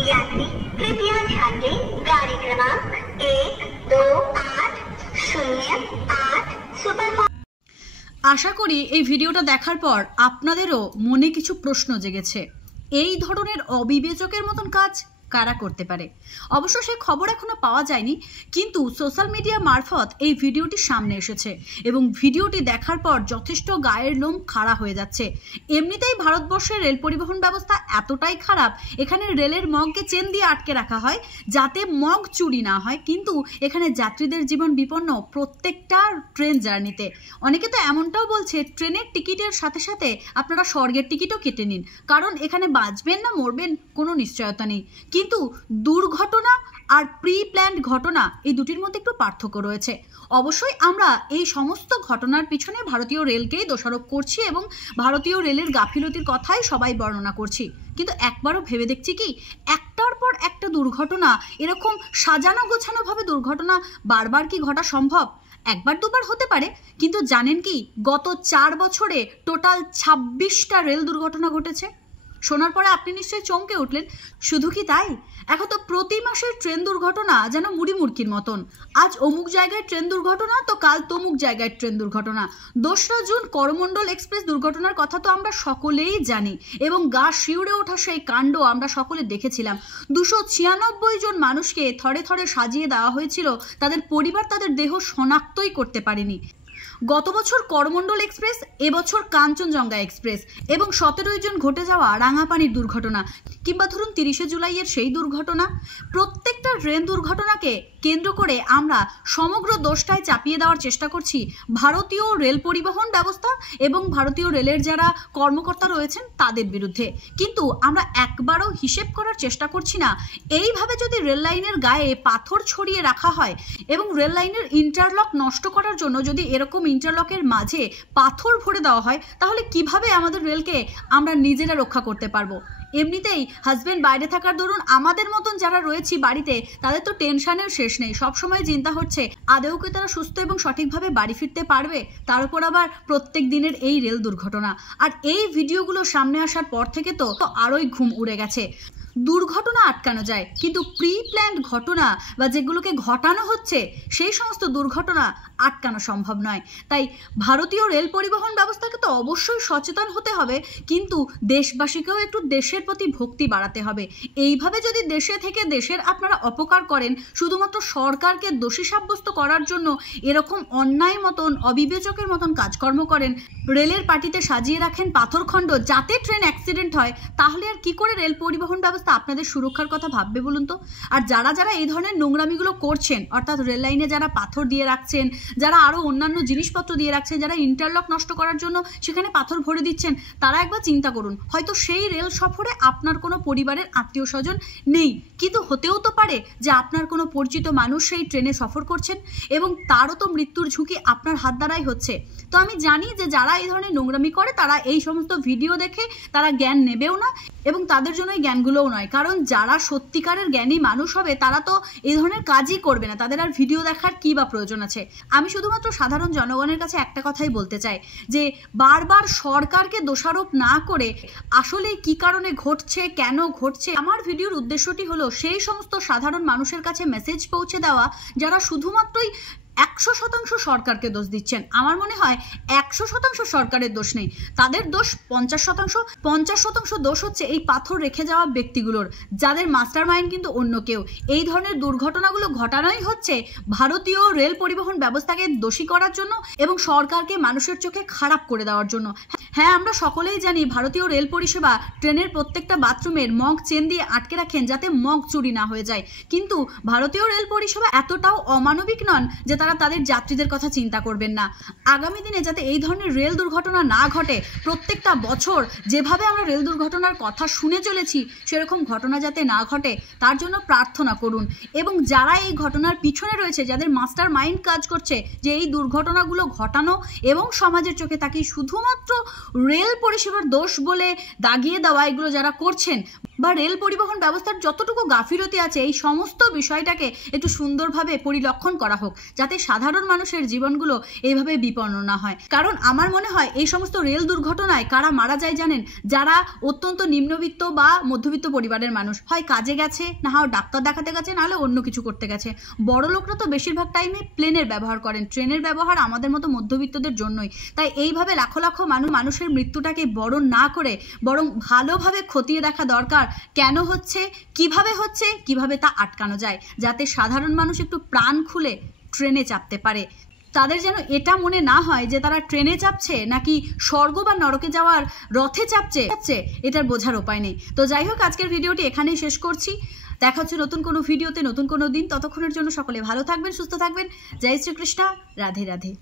यात्री कृपया ध्यान दें, गाड़ी क्रमांक 1280 सुपरफास्ट। আশা করি এই ভিডিওটা দেখার পর আপনাদেরও মনে কিছু প্রশ্ন জেগেছে। এই ধরনের অবিবেচকের মতন কাজ কারা করতে পারে? অবশ্য সেই খবর এখনো পাওয়া যায়নি, কিন্তু সোশ্যাল মিডিয়া মারফত এই ভিডিওটি সামনে এসেছে এবং ভিডিওটি দেখার পর যথেষ্ট গায়ের লোম খাড়া হয়ে যাচ্ছে। এমনিতেই ভারতবর্ষের রেল পরিবহন ব্যবস্থা এতটাই খারাপ, এখানে রেলের মগকে চেন দিয়ে আটকে রাখা হয় যাতে মগ চুরি না হয়, কিন্তু এখানে যাত্রীদের জীবন বিপন্ন প্রত্যেকটা ট্রেন জার্নিতে। অনেকে তো এমনটাও বলছে ট্রেনের টিকিটের সাথে সাথে আপনারা স্বর্গের টিকিটও কেটে নিন, কারণ এখানে বাঁচবেন না মরবেন কোনো নিশ্চয়তা নেই। কিন্তু দুর্ঘটনা আর প্রি প্ল্যান্ড ঘটনা এই দুটির মধ্যে একটু পার্থক্য রয়েছে। অবশ্যই আমরা এই সমস্ত ঘটনার পিছনে ভারতীয় রেলকেই দোষারোপ করছি এবং ভারতীয় রেলের গাফিলতির কথাই সবাই বর্ণনা করছি, কিন্তু একবারও ভেবে দেখছি কি একটার পর একটা দুর্ঘটনা, এরকম সাজানো গোছানোভাবে দুর্ঘটনা বারবার কি ঘটা সম্ভব? একবার দুবার হতে পারে, কিন্তু জানেন কি গত 4 বছরে টোটাল 26টা রেল দুর্ঘটনা ঘটেছে। শোনার পরে আপনি নিশ্চয়ই চমকে উঠলেন। শুধু কি তাই, এখন তো প্রতি মাসের ট্রেন দুর্ঘটনা যেন মুড়ি মুড়কির মতন। আজ অমুক জায়গায় ট্রেন দুর্ঘটনা তো কাল তমুক জায়গায় ট্রেন দুর্ঘটনা। 2রা জুন করমণ্ডল এক্সপ্রেস দুর্ঘটনার কথা তো আমরা সকলেই জানি এবং গা শিউরে ওঠা সেই কাণ্ড আমরা সকলে দেখেছিলাম। 296 জন মানুষকে থরে থরে সাজিয়ে দেওয়া হয়েছিল, তাদের পরিবার তাদের দেহ শনাক্তই করতে পারেনি। গত বছর করমণ্ডল এক্সপ্রেস, এবছর কাঞ্চনজঙ্ঘা এক্সপ্রেস এবং 17 জন ঘটে যাওয়া রাঙাপানির দুর্ঘটনা, কিংবা ধরুন 30শে জুলাইয়ের সেই দুর্ঘটনা। প্রত্যেকটা ট্রেন দুর্ঘটনাকে কেন্দ্র করে আমরা সমগ্র দোষটাই চাপিয়ে দেওয়ার চেষ্টা করছি ভারতীয় রেল পরিবহন ব্যবস্থা এবং ভারতীয় রেলের যারা কর্মকর্তা রয়েছেন তাদের বিরুদ্ধে। কিন্তু আমরা একবারও হিসেব করার চেষ্টা করছি না এইভাবে যদি রেল লাইনের গায়ে পাথর ছড়িয়ে রাখা হয় এবং রেল লাইনের ইন্টারলক নষ্ট করার জন্য যদি এরকম ইন্টারলকের মাঝে পাথর ভরে দেওয়া হয়, তাহলে কিভাবে আমাদের রেলকে আমরা নিজেরা রক্ষা করতে পারবো? এমনিতেই হাজবেন্ড বাইরে থাকার দরুন আমাদের মতন যারা রয়েছি বাড়িতে, তাদের তো টেনশনের শেষ নেই। সবসময় চিন্তা হচ্ছে আদৌ কি তারা সুস্থ এবং সঠিকভাবে বাড়ি ফিরতে পারবে, তার উপর আবার প্রত্যেক দিনের এই রেল দুর্ঘটনা। আর এই ভিডিওগুলো সামনে আসার পর থেকে তো আরোই ঘুম উড়ে গেছে। দুর্ঘটনা আটকানো যায়, কিন্তু প্রি প্ল্যান্ড ঘটনা বা যেগুলোকে ঘটানো হচ্ছে সেই সমস্ত দুর্ঘটনা আটকানো সম্ভব নয়। তাই ভারতীয় রেল পরিবহন ব্যবস্থাকে তো অবশ্যই সচেতন হতে হবে, কিন্তু দেশবাসীকেও একটু দেশের প্রতি ভক্তি বাড়াতে হবে। এইভাবে যদি দেশে থেকে দেশের আপনারা অপকার করেন শুধুমাত্র সরকারকে দোষী সাব্যস্ত করার জন্য, এরকম অন্যায় মতন অবিবেচকের মতন কাজকর্ম করেন, রেলের পাটিতে সাজিয়ে রাখেন পাথরখণ্ড যাতে ট্রেন অ্যাক্সিডেন্ট হয়, তাহলে আর কি করে রেল পরিবহন ব্যবস্থা আপনাদের সুরক্ষার কথা ভাববে বলুন তো? আর যারা যারা এই ধরনের নোংরামিগুলো করছেন, অর্থাৎ রেল লাইনে যারা পাথর দিয়ে রাখছেন, যারা আরো অন্যান্য জিনিসপত্র দিয়ে রাখছেন, যারা ইন্টারলক নষ্ট করার জন্য সেখানে পাথর ভরে দিচ্ছেন, তারা একবার চিন্তা করুন, হয়তো সেই রেল সফরে আপনার কোনো পরিবারের আত্মীয় স্বজন নেই, কিন্তু হতেও তো পারে যে আপনার কোনো পরিচিত মানুষ সেই ট্রেনে সফর করছেন এবং তারও তো মৃত্যুর ঝুঁকি আপনার হাত দ্বারাই হচ্ছে। তো আমি জানি যে যারা এই ধরনের নোংরামি করে তারা এই সমস্ত ভিডিও দেখে তারা জ্ঞান নেবেও না এবং তাদের জন্য এই জ্ঞানগুলোও নয়, কারণ যারা সত্যিকারের জ্ঞানী মানুষ হবে তারা তো এই ধরনের কাজই করবে না, তাদের আর ভিডিও দেখার কি বা প্রয়োজন আছে। আমি শুধুমাত্র সাধারণ জনগণের কাছে একটা কথাই বলতে চাই যে বারবার সরকারকে দোষারোপ না করে আসলে কি কারণে ঘটছে, কেন ঘটছে, আমার ভিডিওর উদ্দেশ্যটি হলো সেই সমস্ত সাধারণ মানুষের কাছে মেসেজ পৌঁছে দেওয়া যারা শুধুমাত্রই 100% সরকারকে দোষ দিচ্ছেন। আমার মনে হয় 100% সরকারের দোষ নেই, তাদের দোষ 50% দোষ হচ্ছে এই পাথর রেখে যাওয়া ব্যক্তিগুলোর, যাদের মাস্টার মাইন্ড কিন্তু অন্য কেউ। এই ধরনের দুর্ঘটনাগুলো ঘটানোই হচ্ছে ভারতীয় রেল পরিবহন ব্যবস্থাকে দোষী করার জন্য এবং সরকারকে মানুষের চোখে খারাপ করে দেওয়ার জন্য। হ্যাঁ, আমরা সকলেই জানি ভারতীয় রেল পরিষেবা ট্রেনের প্রত্যেকটা বাথরুমের মগ চেন দিয়ে আটকে রাখেন যাতে মগ চুরি না হয়ে যায়, কিন্তু ভারতীয় রেল পরিষেবা এতটাও অমানবিক নন যে তারা তাদের যাত্রীদের কথা চিন্তা করবেন না। আগামী দিনে যাতে এই ধরনের রেল দুর্ঘটনা না ঘটে, প্রত্যেকটা বছর যেভাবে আমরা রেল দুর্ঘটনার কথা শুনে চলেছি সেরকম ঘটনা যাতে না ঘটে তার জন্য প্রার্থনা করুন। এবং যারা এই ঘটনার পিছনে রয়েছে, যাদের মাস্টার মাইন্ড কাজ করছে যে এই দুর্ঘটনাগুলো ঘটানো এবং সমাজের চোখে তাকে শুধুমাত্র রেল পরিষেবার দোষ বলে দাগিয়ে দেওয়া, এগুলো যারা করছেন বা রেল পরিবহন ব্যবস্থার যতটুকু গাফিলতি আছে এই সমস্ত বিষয়টাকে একটু সুন্দরভাবে পরিলক্ষণ করা হোক, যাতে সাধারণ মানুষের জীবনগুলো এইভাবে বিপন্ন না হয়। কারণ আমার মনে হয় এই সমস্ত রেল দুর্ঘটনায় কারা মারা যায় জানেন? যারা অত্যন্ত নিম্নবিত্ত বা মধ্যবিত্ত পরিবারের মানুষ, হয় কাজে গেছে, না হয় ডাক্তার দেখাতে গেছে, নাহলে অন্য কিছু করতে গেছে। বড় লোকরা তো বেশিরভাগ টাইমে প্লেনের ব্যবহার করেন, ট্রেনের ব্যবহার আমাদের মতো মধ্যবিত্তদের জন্যই। তাই এইভাবে লাখো লাখো মানুষের মৃত্যুটাকে বরণ না করে বরং ভালোভাবে খতিয়ে দেখা দরকার, কেন হচ্ছে, কিভাবে তা আটকানো যায়, যাতে সাধারণ মানুষ একটু প্রাণ খুলে ট্রেনে চাপতে পারে। তাদের যেন এটা মনে না হয় যে তারা ট্রেনে চাপছে নাকি স্বর্গ বা নরকে যাওয়ার রথে চাপছে, এটার বোঝার উপায় নেই। তো যাই হোক, আজকের ভিডিওটি এখানেই শেষ করছি। দেখা হচ্ছে নতুন কোনো ভিডিওতে, নতুন কোনো দিন। ততক্ষণের জন্য সকলে ভালো থাকবেন, সুস্থ থাকবেন। জয় শ্রীকৃষ্ণ, রাধে রাধে।